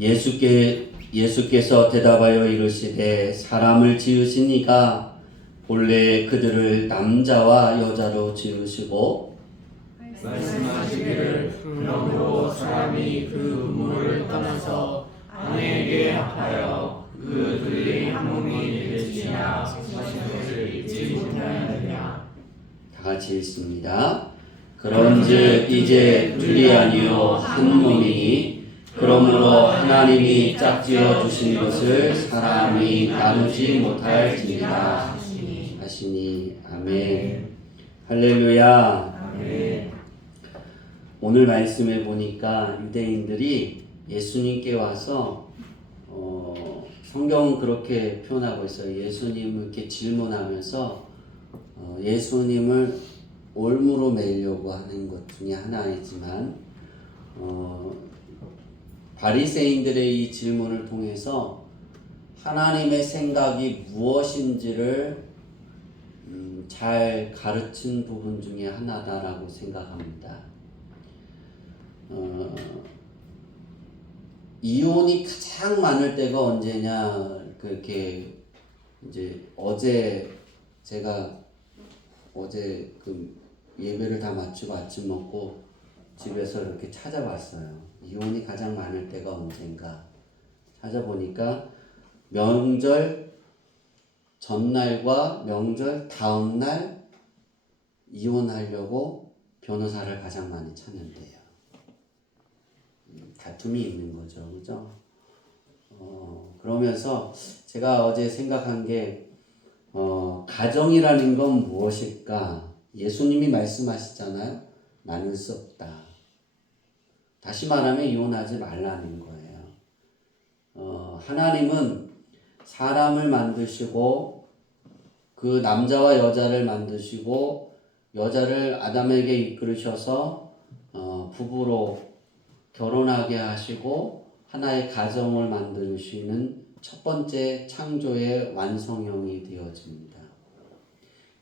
예수께서 대답하여 이르시되 사람을 지으신 이가 본래 그들을 남자와 여자로 지으시고 말씀하시기를 그러므로 사람이 그 부모를 떠나서 아내에게 합하여 그 둘이 한 몸이 될지니라 하신 것을 잊지 못하느냐. 다 같이 읽습니다. 그런즉 이제 둘이 아니요 한 몸이니 그러므로 하나님이 짝지어 주신 것을 사람이 나누지 못할지니라 하시니. 아멘. 할렐루야. 아멘. 오늘 말씀에 보니까 유대인들이 예수님께 와서 성경은 그렇게 표현하고 있어요. 예수님을 이렇게 질문하면서 예수님을 올무로 매려고 하는 것 중에 하나이지만 바리새인들의 이 질문을 통해서 하나님의 생각이 무엇인지를 잘 가르친 부분 중에 하나다라고 생각합니다. 이혼이 가장 많을 때가 언제냐, 그렇게 이제 제가 어제 그 예배를 다 마치고 아침 먹고 집에서 이렇게 찾아봤어요. 이혼이 가장 많을 때가 언젠가 찾아보니까 명절 전날과 명절 다음날 이혼하려고 변호사를 가장 많이 찾는데요. 다툼이 있는 거죠, 그죠? 그러면서 제가 어제 생각한 게 가정이라는 건 무엇일까? 예수님이 말씀하시잖아요. 나눌 수 없다. 다시 말하면 이혼하지 말라는 거예요. 하나님은 사람을 만드시고 그 남자와 여자를 만드시고 여자를 아담에게 이끌으셔서 부부로 결혼하게 하시고 하나의 가정을 만드시는 첫 번째 창조의 완성형이 되어집니다.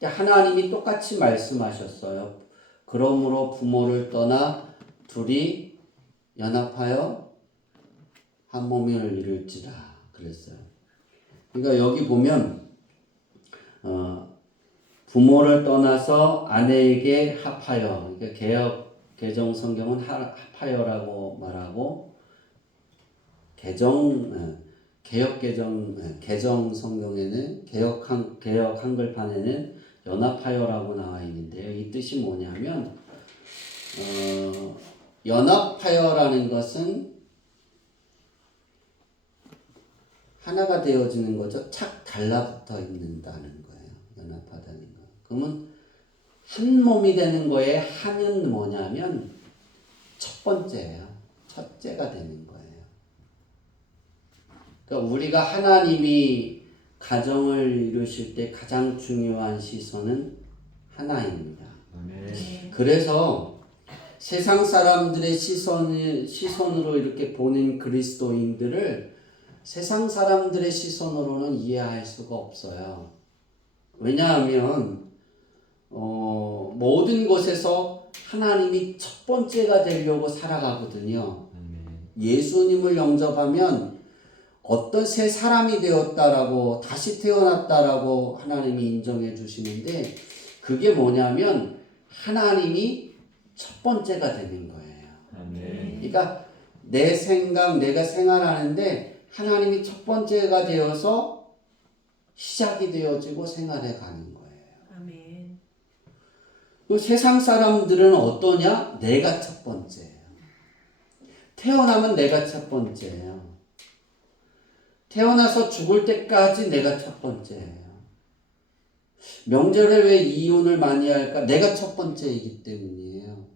하나님이 똑같이 말씀하셨어요. 그러므로 부모를 떠나 둘이 연합하여 한 몸을 이룰지라 그랬어요. 그러니까 여기 보면 부모를 떠나서 아내에게 합하여, 그러니까 개정 성경은 합하여라고 말하고 개정 성경에는 개역 한글판에는 연합하여라고 나와 있는데요. 이 뜻이 뭐냐면 연합하여라는 것은 하나가 되어지는 거죠. 착 달라붙어 있는다는 거예요. 연합하다는 거. 그러면 한 몸이 되는 거에 한은 뭐냐면 첫 번째예요. 첫째가 되는 거예요. 그러니까 우리가 하나님이 가정을 이루실 때 가장 중요한 시선은 하나입니다. 아멘. 그래서 세상 사람들의 시선으로 이렇게 보는 그리스도인들을 세상 사람들의 시선으로는 이해할 수가 없어요. 왜냐하면 모든 곳에서 하나님이 첫 번째가 되려고 살아가거든요. 예수님을 영접하면 어떤 새 사람이 되었다라고 다시 태어났다라고 하나님이 인정해 주시는데 그게 뭐냐면 하나님이 첫 번째가 되는 거예요. 그러니까 내 생각, 내가 생활하는데 하나님이 첫 번째가 되어서 시작이 되어지고 생활해 가는 거예요. 아멘. 그 세상 사람들은 어떠냐? 내가 첫 번째예요. 태어나면 내가 첫 번째예요. 태어나서 죽을 때까지 내가 첫 번째예요. 명절에 왜 이혼을 많이 할까? 내가 첫 번째이기 때문이에요.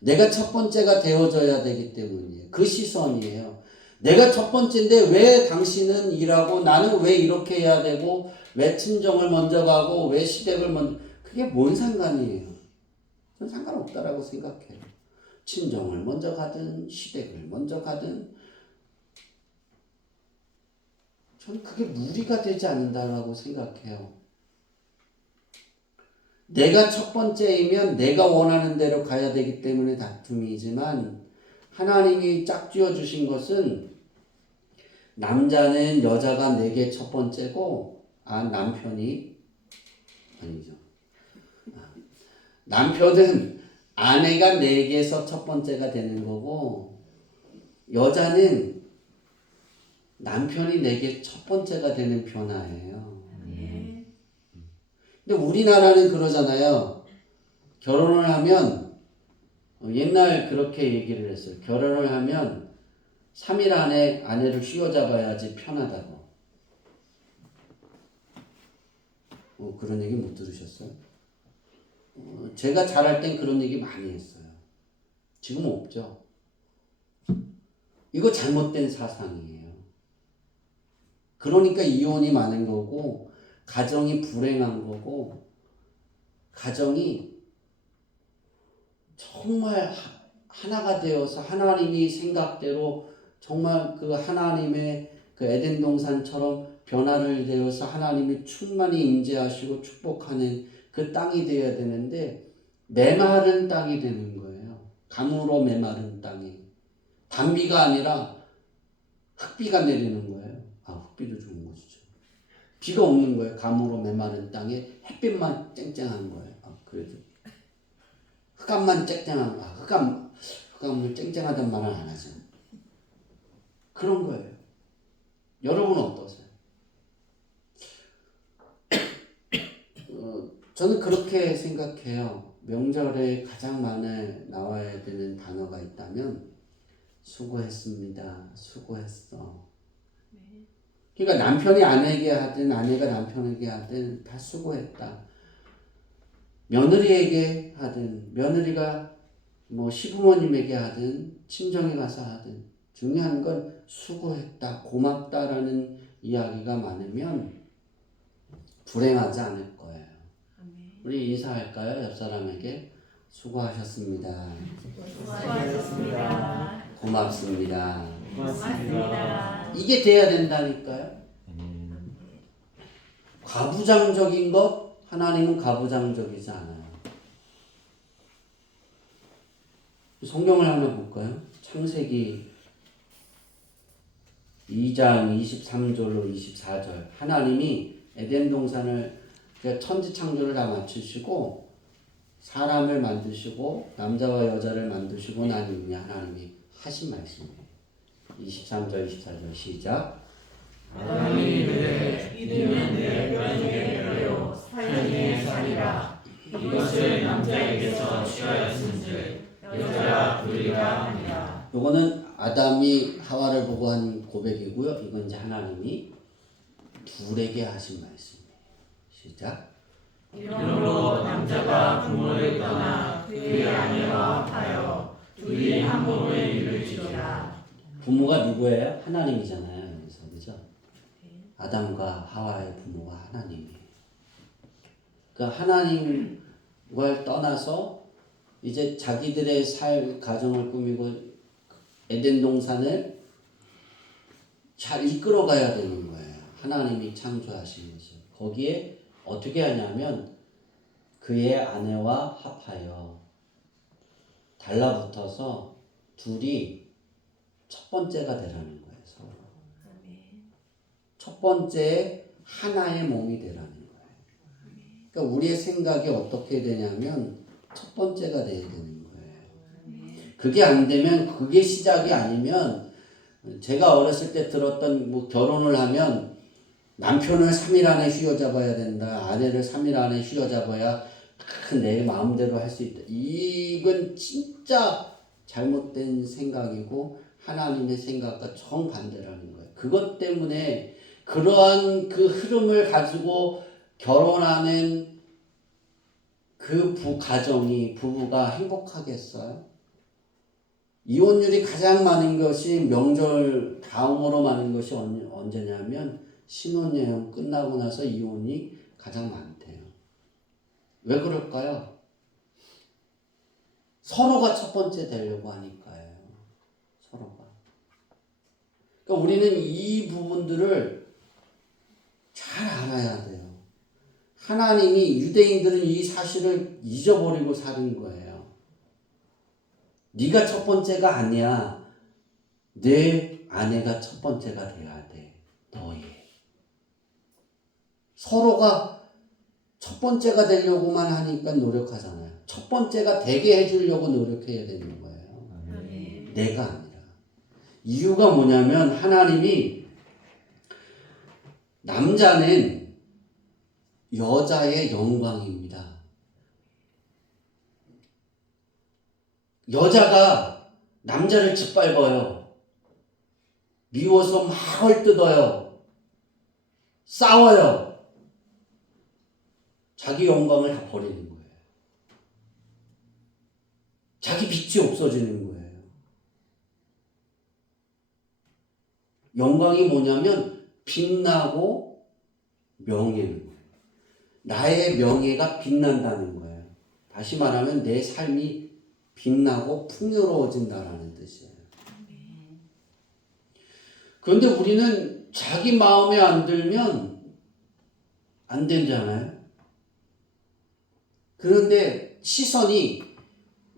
내가 첫 번째가 되어져야 되기 때문이에요. 그 시선이에요. 내가 첫 번째인데 왜 당신은 일하고 나는 왜 이렇게 해야 되고 왜 친정을 먼저 가고 왜 시댁을 먼저, 그게 뭔 상관이에요? 저는 상관없다라고 생각해요. 친정을 먼저 가든 시댁을 먼저 가든 저는 그게 무리가 되지 않는다라고 생각해요. 내가 첫 번째이면 내가 원하는 대로 가야 되기 때문에 다툼이지만 하나님이 짝지어 주신 것은 남자는 여자가 내게 첫 번째고, 남편이 아니죠. 남편은 아내가 내게서 첫 번째가 되는 거고, 여자는 남편이 내게 첫 번째가 되는 변화예요. 근데 우리나라는 그러잖아요. 결혼을 하면, 옛날 그렇게 얘기를 했어요. 결혼을 하면 3일 안에 아내를 휘어잡아야지 편하다고. 그런 얘기 못 들으셨어요? 제가 잘할 땐 그런 얘기 많이 했어요. 지금 없죠. 이거 잘못된 사상이에요. 그러니까 이혼이 많은 거고, 가정이 불행한 거고, 가정이 정말 하나가 되어서 하나님이 생각대로 정말 그 하나님의 그 에덴 동산처럼 변화를 되어서 하나님이 충만히 임재하시고 축복하는 그 땅이 되어야 되는데, 메마른 땅이 되는 거예요. 가물어 메마른 땅이. 단비가 아니라 흑비가 내리는 거예요. 흑비도 좋은 것이죠. 비가 없는 거예요. 가물어 메마른 땅에 햇빛만 쨍쨍한 거예요. 그래도 흑암만 쨍쨍한, 흑암을 쨍쨍하단 말은 안 하죠. 그런 거예요. 여러분은 어떠세요? 저는 그렇게 생각해요. 명절에 가장 많이 나와야 되는 단어가 있다면 수고했습니다. 수고했어. 그러니까 남편이 아내에게 하든 아내가 남편에게 하든 다 수고했다. 며느리에게 하든 며느리가 뭐 시부모님에게 하든 친정에 가서 하든 중요한 건 수고했다, 고맙다라는 이야기가 많으면 불행하지 않을 거예요. 우리 인사할까요? 옆 사람에게 수고하셨습니다. 수고하셨습니다. 고맙습니다. 고맙습니다. 이게 돼야 된다니까요. 가부장적인 것, 하나님은 가부장적이지 않아요. 성경을 하나 볼까요? 창세기 2장 23절로 24절. 하나님이 에덴 동산을 천지 창조를 다 마치시고 사람을 만드시고 남자와 여자를 만드시고 난 이후에 하나님이 하신 말씀이에요. 23절 24절 시작. 아담이 이르되 이는 내 뼈중에 뼈요 살중에 살이라. 이것을 남자에게서 취하였은즉 여자라 부르리라 하니라. 요거는 아담이 하와를 보고 한 고백이고요. 이건 이제 하나님이 둘에게 하신 말씀이에요. 시작. 이러므로 남자가 부모를 떠나 그의 아내와 합하여 둘이 한 몸을 이룰지니라. 부모가 누구예요? 하나님이잖아요. 여기서 그죠? 아담과 하와의 부모가 하나님이에요. 그 하나님을 떠나서 이제 자기들의 가정을 꾸미고 에덴 동산을 잘 이끌어가야 되는 거예요. 하나님이 창조하신 것을. 거기에 어떻게 하냐면 그의 아내와 합하여 달라붙어서 둘이 첫 번째가 되라는 거예요. 서로. 첫 번째 하나의 몸이 되라는 거예요. 그러니까 우리의 생각이 어떻게 되냐면 첫 번째가 돼야 되는 거예요. 그게 안 되면 그게 시작이 아니면 제가 어렸을 때 들었던 뭐 결혼을 하면 남편을 3일 안에 휘어잡아야 된다. 아내를 3일 안에 휘어잡아야 내 마음대로 할 수 있다. 이건 진짜 잘못된 생각이고 하나님의 생각과 정반대라는 거예요. 그것 때문에 그러한 그 흐름을 가지고 결혼하는 그 가정이 부부가 행복하겠어요? 이혼율이 가장 많은 것이 명절 다음으로 많은 것이 언제냐면 신혼여행 끝나고 나서 이혼이 가장 많대요. 왜 그럴까요? 서로가 첫 번째 되려고 하니까요. 서로가. 그러니까 우리는 이 부분들을 잘 알아야 돼요. 하나님이 유대인들은 이 사실을 잊어버리고 사는 거예요. 네가 첫 번째가 아니야. 내 아내가 첫 번째가 돼야 돼. 너희. 서로가 첫 번째가 되려고만 하니까 노력하잖아요. 첫 번째가 되게 해주려고 노력해야 되는 거예요. 내가 아니라. 이유가 뭐냐면 하나님이 남자는 여자의 영광입니다. 여자가 남자를 짓밟아요. 미워서 막 헐뜯어요. 싸워요. 자기 영광을 다 버리는 거예요. 자기 빛이 없어지는 거예요. 영광이 뭐냐면 빛나고 명예는 거예요. 나의 명예가 빛난다는 거예요. 다시 말하면 내 삶이 빛나고 풍요로워진다라는 뜻이에요. 그런데 우리는 자기 마음에 안 들면 안 되잖아요. 그런데 시선이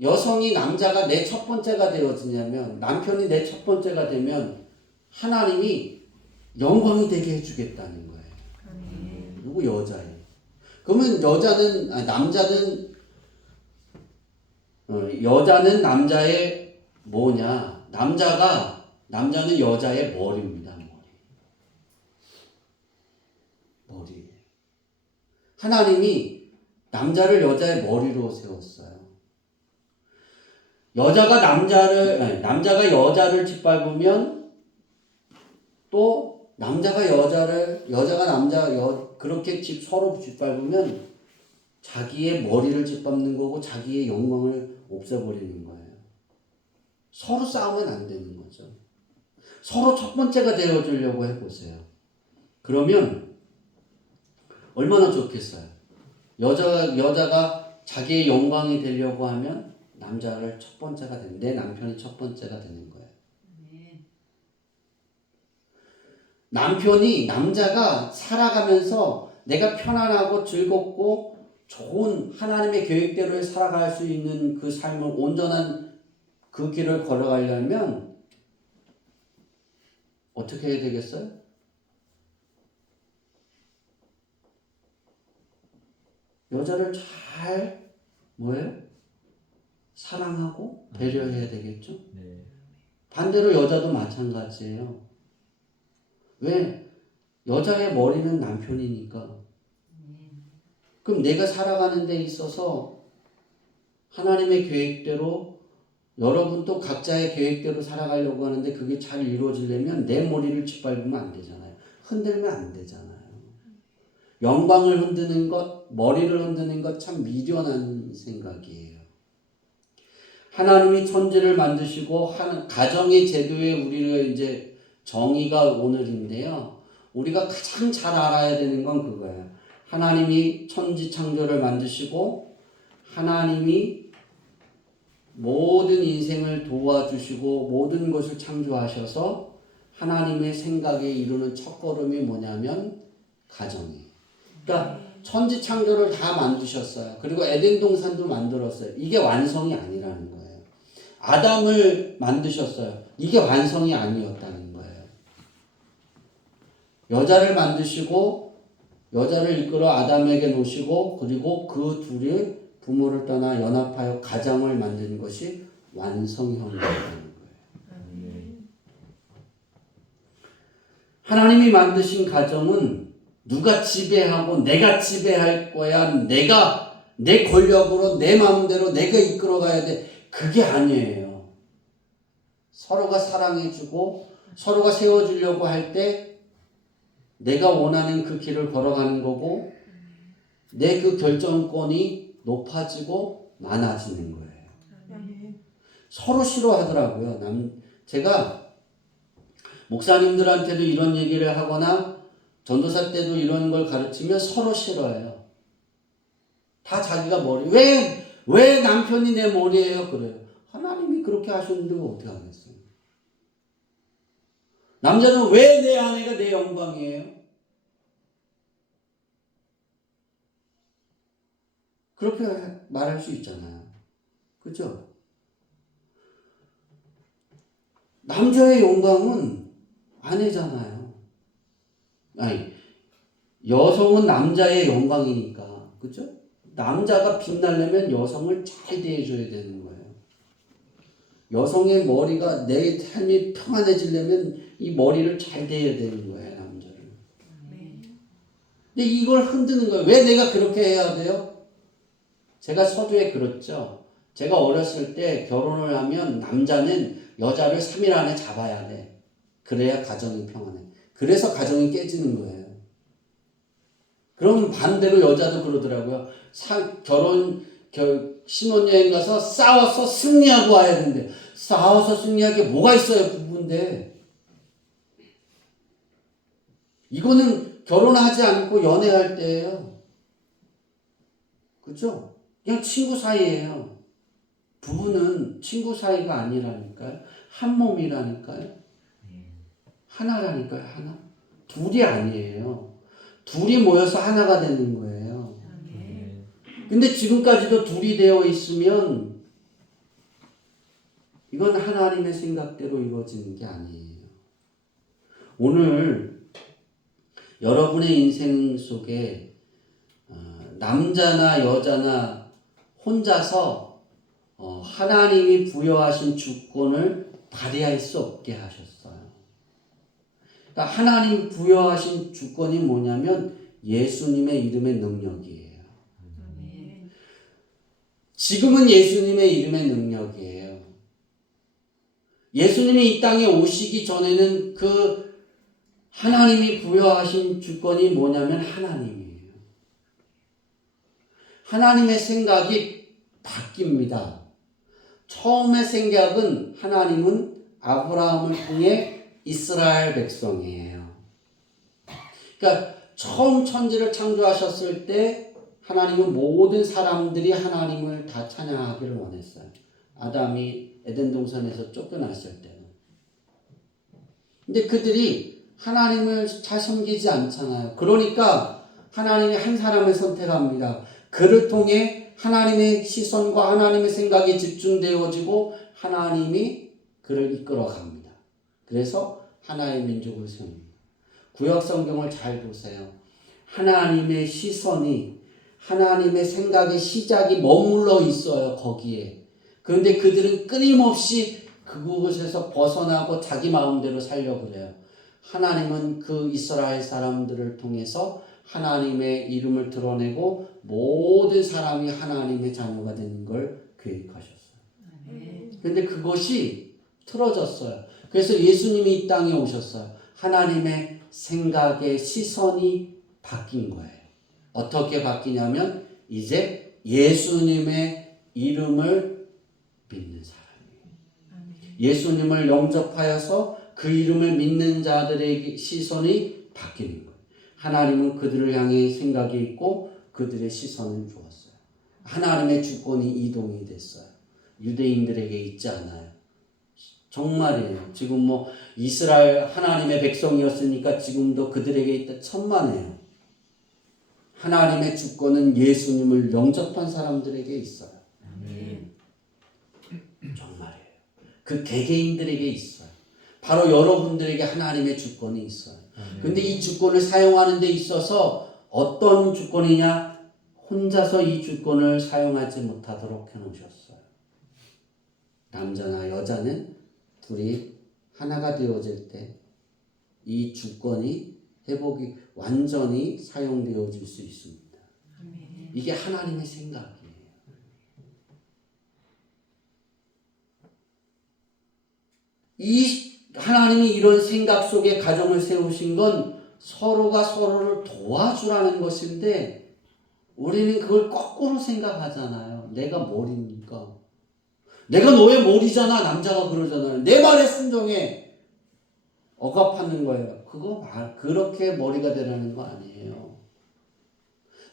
여성이 남자가 내 첫 번째가 되어지냐면 남편이 내 첫 번째가 되면 하나님이 영광이 되게 해주겠다는 거예요. 누구 여자예요. 그러면 여자는 남자의 뭐냐? 남자는 여자의 머리입니다. 머리. 하나님이 남자를 여자의 머리로 세웠어요. 남자가 여자를 짓밟으면 또 그렇게 서로 짓밟으면 자기의 머리를 짓밟는 거고 자기의 영광을 없애버리는 거예요. 서로 싸우면 안 되는 거죠. 서로 첫 번째가 되어주려고 해보세요. 그러면 얼마나 좋겠어요. 여자가 자기의 영광이 되려고 하면 내 남편이 첫 번째가 되는 거예요. 남자가 살아가면서 내가 편안하고 즐겁고 좋은 하나님의 계획대로 살아갈 수 있는 그 삶을 온전한 그 길을 걸어가려면 어떻게 해야 되겠어요? 여자를 잘 사랑하고 배려해야 되겠죠? 반대로 여자도 마찬가지예요. 왜? 여자의 머리는 남편이니까. 그럼 내가 살아가는 데 있어서 하나님의 계획대로 여러분도 각자의 계획대로 살아가려고 하는데 그게 잘 이루어지려면 내 머리를 짓밟으면 안 되잖아요. 흔들면 안 되잖아요. 영광을 흔드는 것, 머리를 흔드는 것 참 미련한 생각이에요. 하나님이 천지를 만드시고 가정의 제도에 우리가 이제 정의가 오늘인데요. 우리가 가장 잘 알아야 되는 건 그거예요. 하나님이 천지 창조를 만드시고 하나님이 모든 인생을 도와주시고 모든 것을 창조하셔서 하나님의 생각에 이루는 첫걸음이 뭐냐면 가정이에요. 그러니까 천지 창조를 다 만드셨어요. 그리고 에덴 동산도 만들었어요. 이게 완성이 아니라는 거예요. 아담을 만드셨어요. 이게 완성이 아니었다는 거예요. 여자를 만드시고 여자를 이끌어 아담에게 놓으시고 그리고 그 둘이 부모를 떠나 연합하여 가정을 만드는 것이 완성형이라는 거예요. 하나님이 만드신 가정은 누가 지배하고 내가 지배할 거야. 내가 내 권력으로 내 마음대로 내가 이끌어가야 돼. 그게 아니에요. 서로가 사랑해주고 서로가 세워주려고 할 때 내가 원하는 그 길을 걸어가는 거고 내 그 결정권이 높아지고 많아지는 거예요. 서로 싫어하더라고요. 제가 목사님들한테도 이런 얘기를 하거나 전도사 때도 이런 걸 가르치면 서로 싫어해요. 다 자기가 왜 남편이 내 머리예요? 그래요. 하나님이 그렇게 하셨는데 어떻게 하겠어요? 남자는 왜 내 아내가 내 영광이에요? 그렇게 말할 수 있잖아요. 그죠? 남자의 영광은 아내잖아요. 아니, 여성은 남자의 영광이니까, 그죠? 남자가 빛나려면 여성을 잘 대해줘야 되는 거예요. 여성의 머리가 내 삶이 평안해지려면 이 머리를 잘 대해야 되는 거예요, 남자를. 근데 이걸 흔드는 거예요. 왜 내가 그렇게 해야 돼요? 제가 서두에 그랬죠. 제가 어렸을 때 결혼을 하면 남자는 여자를 3일 안에 잡아야 돼. 그래야 가정이 평안해. 그래서 가정이 깨지는 거예요. 그럼 반대로 여자도 그러더라고요. 신혼여행 가서 싸워서 승리하고 와야 되는데, 싸워서 승리할 게 뭐가 있어요, 부부인데. 이거는 결혼하지 않고 연애할 때예요. 그죠? 그냥 친구 사이예요. 부부는 친구 사이가 아니라니까요. 한 몸이라니까요. 하나라니까요, 하나. 둘이 아니에요. 둘이 모여서 하나가 되는 거예요. 근데 지금까지도 둘이 되어 있으면 이건 하나님의 생각대로 이루어지는 게 아니에요. 오늘 여러분의 인생 속에 남자나 여자나 혼자서 하나님이 부여하신 주권을 발휘할 수 없게 하셨어요. 그러니까 하나님 부여하신 주권이 뭐냐면 예수님의 이름의 능력이에요. 지금은 예수님의 이름의 능력이에요. 예수님이 이 땅에 오시기 전에는 그 하나님이 부여하신 주권이 뭐냐면 하나님이에요. 하나님의 생각이 바뀝니다. 처음의 생각은 하나님은 아브라함을 통해 이스라엘 백성이에요. 그러니까 처음 천지를 창조하셨을 때 하나님은 모든 사람들이 하나님을 다 찬양하기를 원했어요. 아담이 에덴 동산에서 쫓겨났을 때는. 근데 그들이 하나님을 잘 섬기지 않잖아요. 그러니까 하나님이 한 사람을 선택합니다. 그를 통해 하나님의 시선과 하나님의 생각이 집중되어지고 하나님이 그를 이끌어 갑니다. 그래서 하나의 민족을 세웁니다. 구약 성경을 잘 보세요. 하나님의 시선이 하나님의 생각의 시작이 머물러 있어요. 거기에. 그런데 그들은 끊임없이 그곳에서 벗어나고 자기 마음대로 살려고 그래요. 하나님은 그 이스라엘 사람들을 통해서 하나님의 이름을 드러내고 모든 사람이 하나님의 자녀가 되는 걸 계획하셨어요. 그런데 그것이 틀어졌어요. 그래서 예수님이 이 땅에 오셨어요. 하나님의 생각의 시선이 바뀐 거예요. 어떻게 바뀌냐면 이제 예수님의 이름을 믿는 사람이에요. 예수님을 영접하여서 그 이름을 믿는 자들의 시선이 바뀌는 거예요. 하나님은 그들을 향해 생각이 있고 그들의 시선을 주었어요. 하나님의 주권이 이동이 됐어요. 유대인들에게 있지 않아요. 정말이에요. 지금 이스라엘 하나님의 백성이었으니까 지금도 그들에게 있다 천만에요. 하나님의 주권은 예수님을 영접한 사람들에게 있어요. 정말이에요. 그 개개인들에게 있어요. 바로 여러분들에게 하나님의 주권이 있어요. 근데 이 주권을 사용하는 데 있어서 어떤 주권이냐? 혼자서 이 주권을 사용하지 못하도록 해놓으셨어요. 남자나 여자는 둘이 하나가 되어질 때 이 주권이 회복이 완전히 사용되어질 수 있습니다. 이게 하나님의 생각이에요. 이 하나님이 이런 생각 속에 가정을 세우신 건 서로가 서로를 도와주라는 것인데 우리는 그걸 거꾸로 생각하잖아요. 내가 머리니까. 내가 너의 머리잖아. 남자가 그러잖아요. 내 말에 순종해. 억압하는 거예요. 그렇게 머리가 되라는 거 아니에요.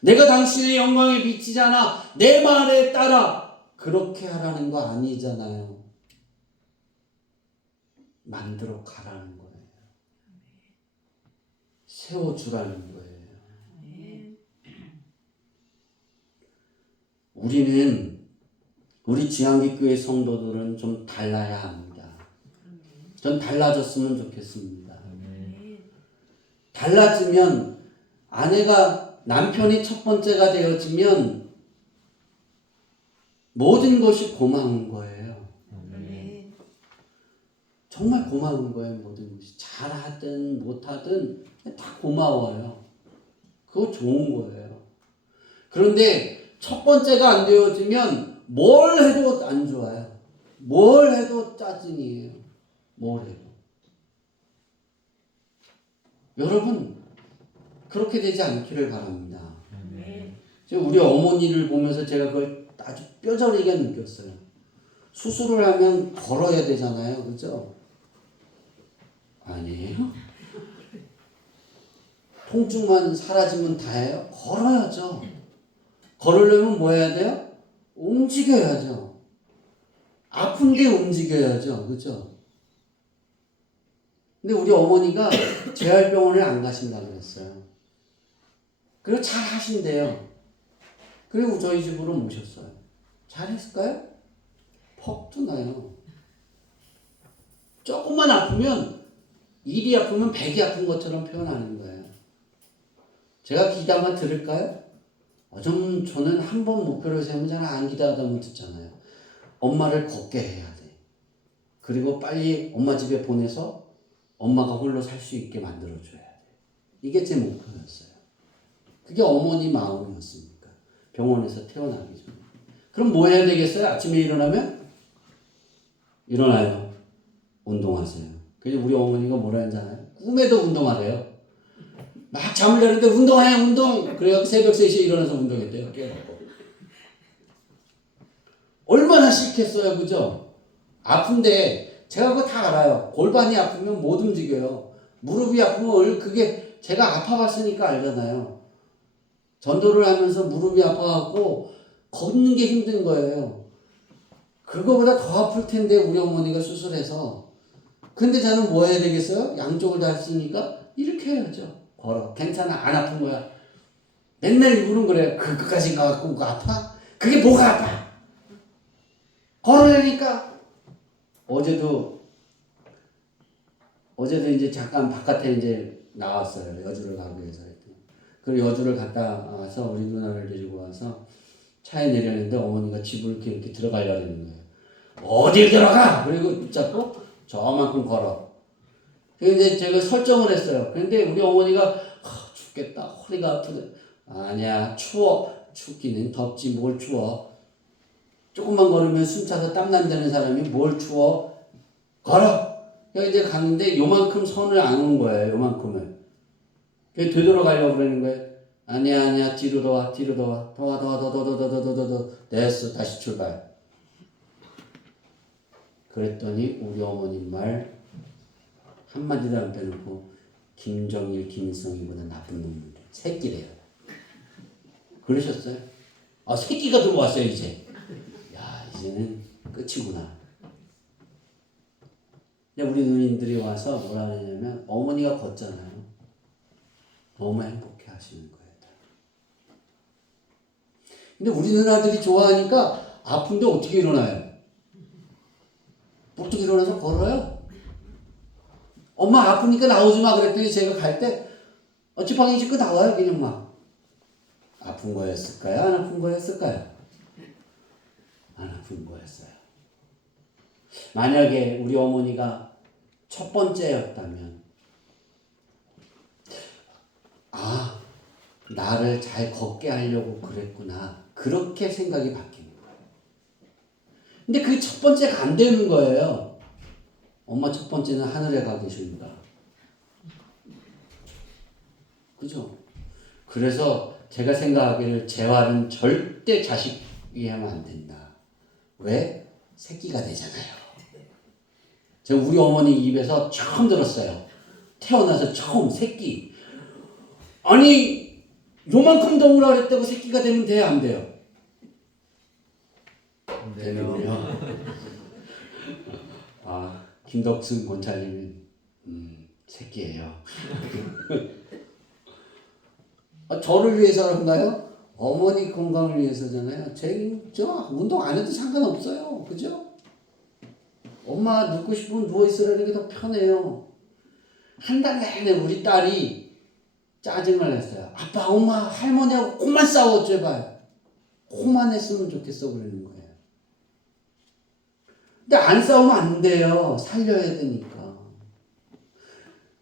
내가 당신의 영광에 비치잖아. 내 말에 따라. 그렇게 하라는 거 아니잖아요. 만들어 가라는 거예요. 세워주라는 거예요. 우리 지향기교회 성도들은 좀 달라야 합니다. 전 달라졌으면 좋겠습니다. 달라지면 남편이 첫 번째가 되어지면 모든 것이 고마운 거예요. 아멘. 정말 고마운 거예요. 모든 것이 잘하든 못하든 다 고마워요. 그거 좋은 거예요. 그런데 첫 번째가 안 되어지면 뭘 해도 안 좋아요. 뭘 해도 짜증이에요. 뭘 해도. 여러분 그렇게 되지 않기를 바랍니다. 아멘. 우리 어머니를 보면서 제가 그걸 아주 뼈저리게 느꼈어요. 수술을 하면 걸어야 되잖아요. 그죠? 아니에요? 통증만 사라지면 다예요? 걸어야죠. 걸으려면 뭐 해야 돼요? 움직여야죠. 아픈데 움직여야죠. 그죠? 근데 우리 어머니가 재활병원을 안 가신다고 그랬어요. 그리고 잘 하신대요. 그리고 저희 집으로 모셨어요. 잘했을까요? 퍽도 나요. 조금만 아프면 일이 아프면 백이 아픈 것처럼 표현하는 거예요. 제가 기다만 들을까요? 저는 한 번 목표를 세우면 잘 안 기다하다면 듣잖아요. 엄마를 걷게 해야 돼. 그리고 빨리 엄마 집에 보내서 엄마가 홀로 살 수 있게 만들어줘야 돼. 이게 제 목표였어요. 그게 어머니 마음이었으니까. 병원에서 태어나기 전에. 그럼 뭐 해야 되겠어요? 아침에 일어나면? 일어나요. 운동하세요. 그래서 우리 어머니가 뭐라 했잖아요. 꿈에도 운동하래요. 막 잠을 자는데 운동해 운동. 그래갖고 새벽 3시에 일어나서 운동했대요. 깨갖고. 얼마나 싫겠어요. 그죠? 아픈데 제가 그거 다 알아요. 골반이 아프면 못 움직여요. 무릎이 아프면 그게 제가 아파봤으니까 알잖아요. 전도를 하면서 무릎이 아파갖고 걷는 게 힘든 거예요. 그거보다 더 아플 텐데 우리 어머니가 수술해서. 근데 저는 뭐 해야 되겠어요? 양쪽을 다 했으니까 이렇게 해야죠. 걸어. 괜찮아. 안 아픈 거야. 맨날 이분은 그래요. 그까지 가갖고 그거 아파? 그게 뭐가 아파? 걸으려니까. 어제도 이제 잠깐 바깥에 이제 나왔어요. 여주를 가기 위해서. 그 여주를 갔다 와서 우리 누나를 데리고 와서 차에 내렸는데 어머니가 집을 이렇게 들어가려고 하는 거예요. 어딜 들어가! 그리고 붙잡고 저만큼 걸어. 그래서 이제 제가 설정을 했어요. 그런데 우리 어머니가 죽겠다. 허리가 아프다. 아니야. 추워. 춥기는 덥지 뭘 추워. 조금만 걸으면 숨차서 땀 난다는 사람이 뭘 추워. 걸어. 그래서 이제 갔는데 요만큼 선을 안 온 거예요. 요만큼을. 그래서 되돌아가려고 그러는 거예요. 아니야. 뒤로 더 와. 더. 됐어. 다시 출발. 그랬더니 우리 어머님 말 한마디도 안 빼놓고 김정일, 김일성이보다 나쁜 놈들. 새끼래요. 그러셨어요? 새끼가 들어왔어요 이제. 야 이제는 끝이구나. 근데 우리 누님들이 와서 뭐라 하냐면 어머니가 걷잖아요. 너무 행복해 하시는 거예요. 근데 우리 누나들이 좋아하니까 아픈데 어떻게 일어나요? 어떻게 일어나서 걸어요? 엄마 아프니까 나오지 마 그랬더니 제가 갈 때 지팡이 짚고 나와요. 그냥 막. 아픈 거였을까요? 안 아픈 거였을까요? 안 아픈 거였어요. 만약에 우리 어머니가 첫 번째였다면 나를 잘 걷게 하려고 그랬구나. 그렇게 생각이 바뀌는 거예요. 근데 그 첫 번째가 안 되는 거예요. 엄마 첫 번째는 하늘에 가 계십니다. 그죠? 그래서 제가 생각하기를 재활은 절대 자식이 하면 안 된다. 왜? 새끼가 되잖아요. 제가 우리 어머니 입에서 처음 들었어요. 태어나서 처음 새끼. 아니 요만큼 더 오라 그랬다고 새끼가 되면 돼요? 안 돼요? 되는군요. 김덕순 권찰님은 새끼예요. 저를 위해서 그런가요? 어머니 건강을 위해서잖아요. 저 운동 안 해도 상관없어요. 그죠? 엄마 눕고 싶으면 누워있으라는 게 더 편해요. 한 달 내내 우리 딸이 짜증을 냈어요. 아빠, 엄마, 할머니하고 그만 싸워 제발. 그만 했으면 좋겠어 그러는 거예요. 근데 안 싸우면 안 돼요. 살려야 되니까.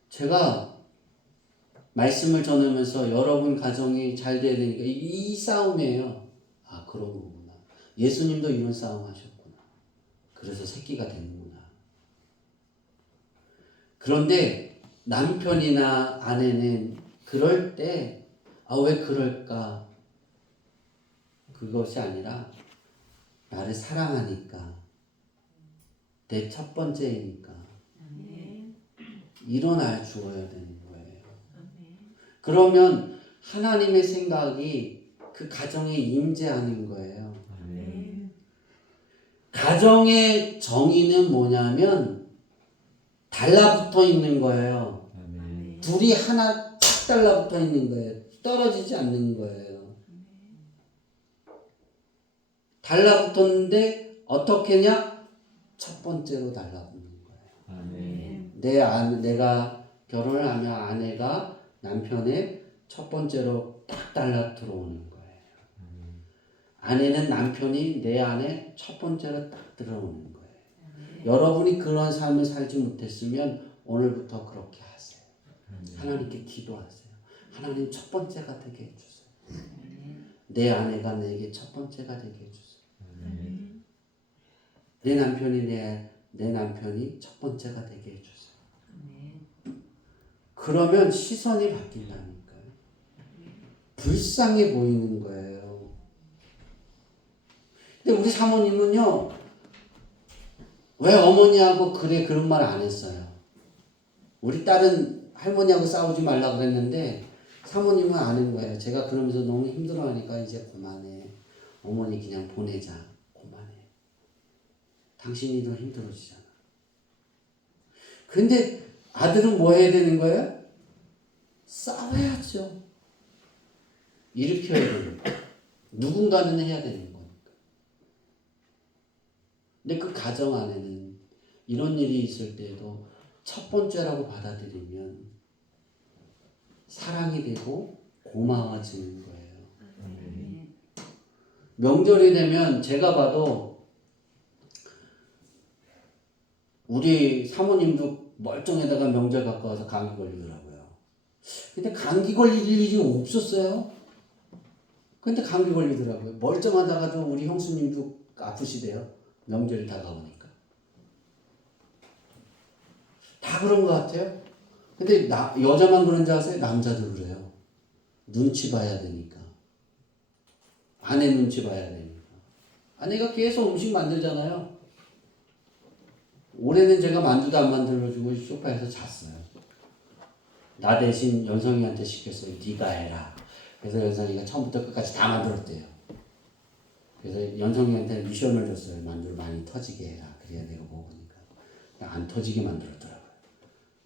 제가 말씀을 전하면서 여러분 가정이 잘 돼야 되니까 이 싸움이에요. 아, 그런 거구나. 예수님도 이런 싸움 하셨구나. 그래서 새끼가 되는구나. 그런데 남편이나 아내는 그럴 때, 아, 왜 그럴까? 그것이 아니라 나를 사랑하니까, 내 첫 번째이니까 일어나 주어야 되는 거예요. 그러면 하나님의 생각이 그 가정에 임재하는 거예요. 가정의 정의는 뭐냐면 달라붙어 있는 거예요. 둘이 하나 탁 달라붙어 있는 거예요. 떨어지지 않는 거예요. 달라붙었는데 어떻게냐? 첫 번째로 달라붙는 거예요. 내가 결혼을 하면 아내가 남편의 첫 번째로 딱 달라 들어오는 거예요. 아내는 남편이 내 안에 첫 번째로 딱 들어오는 거예요. 여러분이 그런 삶을 살지 못했으면 오늘부터 그렇게 하세요. 하나님께 기도하세요. 하나님 첫 번째가 되게 해주세요. 내 아내가 내게 첫 번째가 되게 해주세요. 내 남편이 첫 번째가 되게 해주세요. 그러면 시선이 바뀐다니까요. 불쌍해 보이는 거예요. 근데 우리 사모님은요, 왜 어머니하고 그런 말 안 했어요? 우리 딸은 할머니하고 싸우지 말라 그랬는데 사모님은 아는 거예요. 제가 그러면서 너무 힘들어하니까 이제 그만해. 어머니 그냥 보내자. 그만해. 당신이 더 힘들어지잖아. 근데 아들은 뭐 해야 되는 거예요? 싸워야죠. 일으켜야 되는 거예요. 누군가는 해야 되는 거니까. 근데 그 가정 안에는 이런 일이 있을 때도 첫 번째라고 받아들이면 사랑이 되고 고마워지는 거예요. 명절이 되면 제가 봐도 우리 사모님도 멀쩡해다가 명절 가까워서 감기 걸리더라고요. 근데 감기 걸릴 일이 없었어요. 근데 감기 걸리더라고요. 멀쩡하다가도 우리 형수님도 아프시대요. 명절이 다가오니까. 다 그런 것 같아요. 근데 여자만 그런 줄 아세요? 남자도 그래요. 눈치 봐야 되니까. 아내 눈치 봐야 되니까. 아내가 계속 음식 만들잖아요. 올해는 제가 만두도 안 만들어주고 소파에서 잤어요. 나 대신 연성이한테 시켰어요. 네가 해라. 그래서 연성이가 처음부터 끝까지 다 만들었대요. 그래서 연성이한테 미션을 줬어요. 만두를 많이 터지게 해라. 그래야 내가 먹으니까. 안 터지게 만들었더라고요.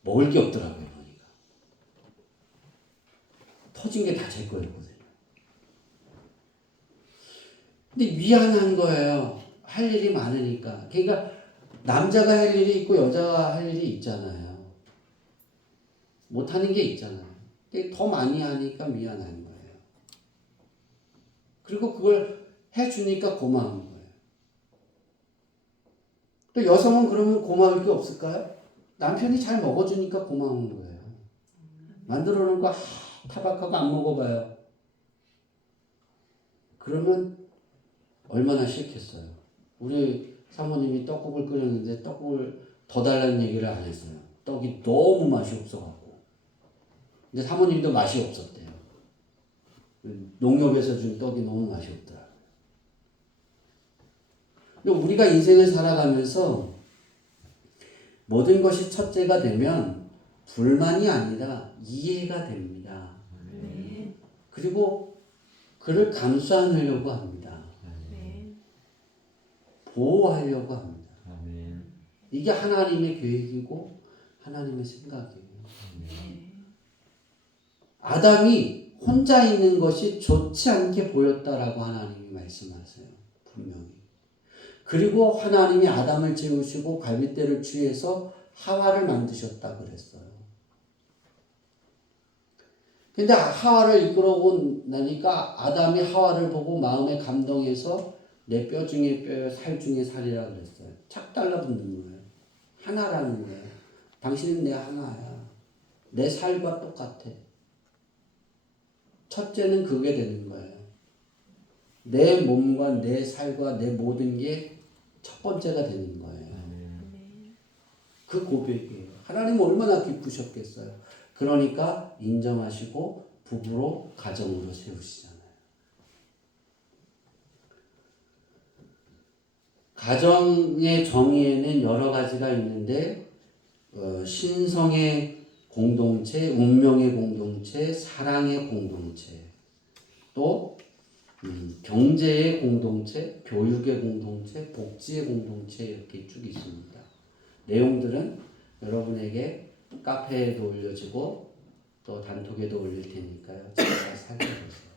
먹을 게 없더라고요. 보니까. 터진 게 다 제 거였거든요. 근데 미안한 거예요. 할 일이 많으니까. 그러니까 남자가 할 일이 있고 여자가 할 일이 있잖아요. 못하는 게 있잖아요. 근데 더 많이 하니까 미안한 거예요. 그리고 그걸 해주니까 고마운 거예요. 또 여성은 그러면 고마울 게 없을까요? 남편이 잘 먹어주니까 고마운 거예요. 만들어 놓은 거 타박하고 안 먹어봐요. 그러면 얼마나 싫겠어요. 우리 사모님이 떡국을 끓였는데 떡국을 더 달라는 얘기를 안 했어요. 떡이 너무 맛이 없어갖고. 근데 사모님도 맛이 없었대요. 농협에서 준 떡이 너무 맛이 없더라고요. 근데 우리가 인생을 살아가면서 모든 것이 첫째가 되면 불만이 아니라 이해가 됩니다. 그리고 그를 감싸려고 합니다. 보호하려고 합니다. 이게 하나님의 계획이고 하나님의 생각이에요. 아담이 혼자 있는 것이 좋지 않게 보였다라고 하나님이 말씀하세요. 분명히. 그리고 하나님이 아담을 지으시고 갈빗대를 취해서 하와를 만드셨다 그랬어요. 근데 하와를 이끌어온 나니까 아담이 하와를 보고 마음에 감동해서 내 뼈 중에 뼈, 살 중에 살이라 그랬어요. 착 달라붙는 거예요. 하나라는 거예요. 당신은 내 하나야. 내 살과 똑같아. 첫째는 그게 되는 거예요. 내 몸과 내 살과 내 모든 게 첫 번째가 되는 거예요. 그 고백이에요. 하나님 얼마나 기쁘셨겠어요. 그러니까 인정하시고 부부로 가정으로 세우시잖아요. 가정의 정의에는 여러 가지가 있는데 신성의 공동체, 운명의 공동체, 사랑의 공동체, 또 경제의 공동체, 교육의 공동체, 복지의 공동체 이렇게 쭉 있습니다. 내용들은 여러분에게 카페에도 올려지고 또 단톡에도 올릴 테니까요. 잘 살펴보세요.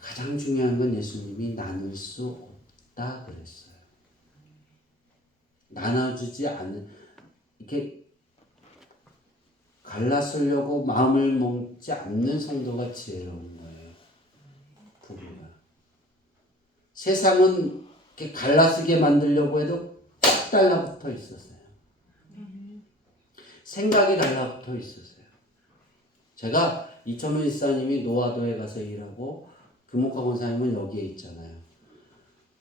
가장 중요한 건 예수님이 나눌 수 없다 그랬어요. 나눠주지 않는, 이렇게 갈라쓰려고 마음을 먹지 않는 성도가 지혜로운 거예요. 부부가. 세상은 이렇게 갈라쓰게 만들려고 해도 딱 달라붙어 있었어요. 생각이 달라붙어 있었어요. 제가 이천훈 지사님이 노화도에 가서 일하고 김옥화 권사님은 여기에 있잖아요.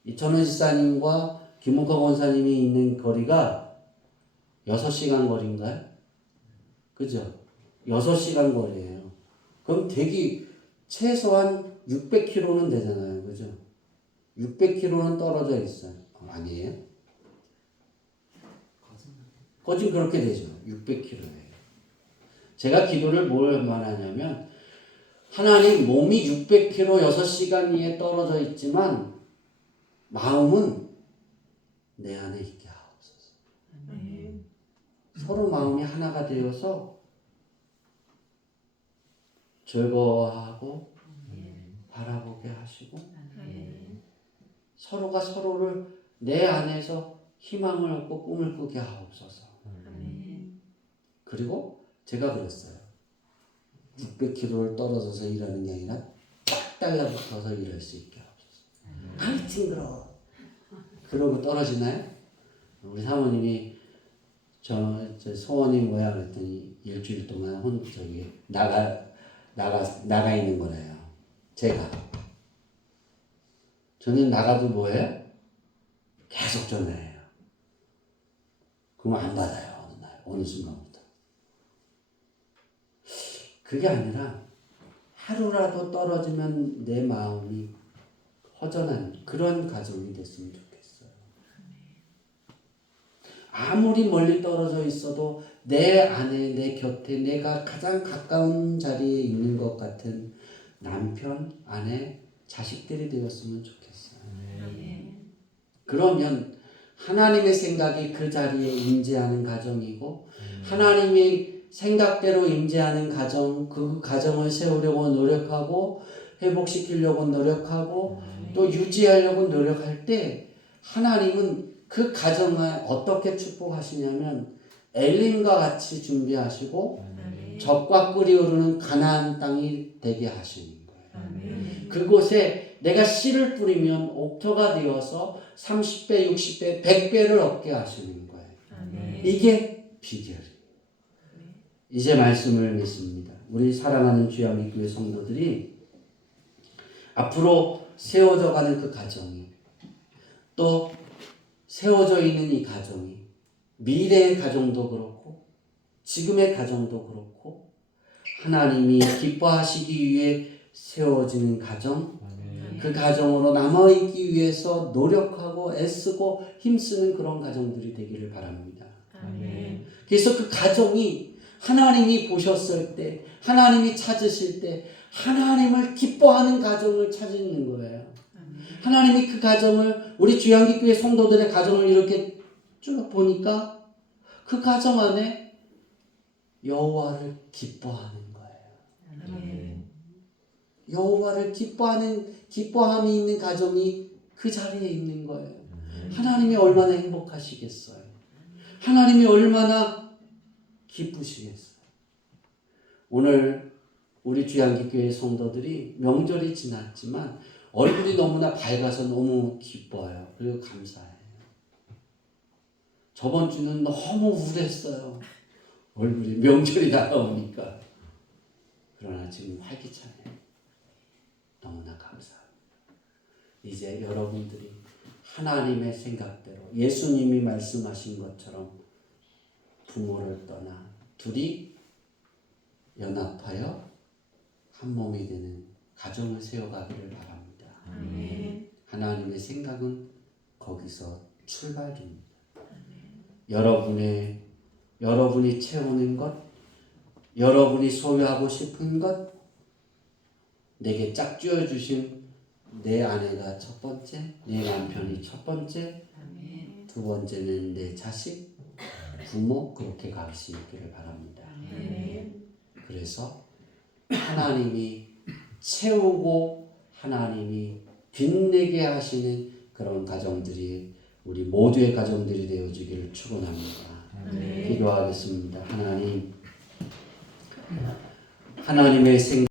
이천훈 지사님과 김옥화 권사님이 있는 거리가 6시간 거리인가요? 그죠? 6시간 거리예요. 그럼 대기 최소한 600km는 되잖아요. 그죠? 600km는 떨어져 있어요. 아니에요? 거진 그렇게 되죠. 600km예요. 제가 기도를 뭘 말하냐면 하나님 몸이 600km 6시간 위에 떨어져 있지만 마음은 내 안에 있게 하옵소서. 서로 마음이 하나가 되어서 즐거워하고 바라보게 하시고 서로가 서로를 내 안에서 희망을 얻고 꿈을 꾸게 하옵소서. 그리고 제가 그랬어요. 600km를 떨어져서 일하는 게 아니라 딱 달라붙어서 일할 수 있게 하옵소서. 아이 징그러워. 그러고 떨어지나요? 우리 사모님이 저 소원이 뭐야 그랬더니 일주일 동안 나가 있는 거래요. 제가. 저는 나가도 뭐예요? 계속 전화해요. 그럼 안 받아요. 어느 날, 어느 순간부터. 그게 아니라 하루라도 떨어지면 내 마음이 허전한 그런 가정이 됐으면 좋겠어요. 아무리 멀리 떨어져 있어도 내 안에, 내 곁에 내가 가장 가까운 자리에 있는 것 같은 남편, 아내, 자식들이 되었으면 좋겠어요. 그러면 하나님의 생각이 그 자리에 임재하는 가정이고 하나님이 생각대로 임재하는 가정, 그 가정을 세우려고 노력하고 회복시키려고 노력하고 또 유지하려고 노력할 때 하나님은 그 가정을 어떻게 축복하시냐면 엘림과 같이 준비하시고 젖과 꿀이 흐르는 가나안 땅이 되게 하시는 거예요. 그곳에 내가 씨를 뿌리면 옥토가 되어서 30배, 60배, 100배를 얻게 하시는 거예요. 이게 비결이에요. 이제 말씀을 믿습니다. 우리 사랑하는 주양리 교회 성도들이 앞으로 세워져 가는 그 가정이 또 세워져 있는 이 가정이 미래의 가정도 그렇고 지금의 가정도 그렇고 하나님이 기뻐하시기 위해 세워지는 가정 그 가정으로 남아있기 위해서 노력하고 애쓰고 힘쓰는 그런 가정들이 되기를 바랍니다. 그래서 그 가정이 하나님이 보셨을 때 하나님이 찾으실 때 하나님을 기뻐하는 가정을 찾는 거예요. 하나님이 그 가정을 우리 주양기교회 성도들의 가정을 이렇게 쭉 보니까 그 가정 안에 여호와를 기뻐하는 거예요. 여호와를 기뻐함이 있는 가정이 그 자리에 있는 거예요. 하나님이 얼마나 행복하시겠어요. 하나님이 얼마나 기쁘시겠어요. 오늘 우리 주양기교회 성도들이 명절이 지났지만 얼굴이 너무나 밝아서 너무 기뻐요. 그리고 감사해요. 저번 주는 너무 우울했어요. 얼굴이 명절이 다가오니까. 그러나 지금 활기차네요. 너무나 감사합니다. 이제 여러분들이 하나님의 생각대로 예수님이 말씀하신 것처럼 부모를 떠나 둘이 연합하여 한 몸이 되는 가정을 세워가기를 바랍니다. 아멘. 하나님의 생각은 거기서 출발됩니다. 여러분이 채우는 것, 여러분이 소유하고 싶은 것, 내게 짝지어 주신 내 아내가 첫 번째, 내 남편이 첫 번째, 두 번째는 내 자식, 부모, 그렇게 갈 수 있기를 바랍니다. 그래서 하나님이 채우고 하나님이 빛내게 하시는 그런 가정들이 우리 모두의 가정들이 되어주기를 축원합니다. 기도하겠습니다. 하나님의 생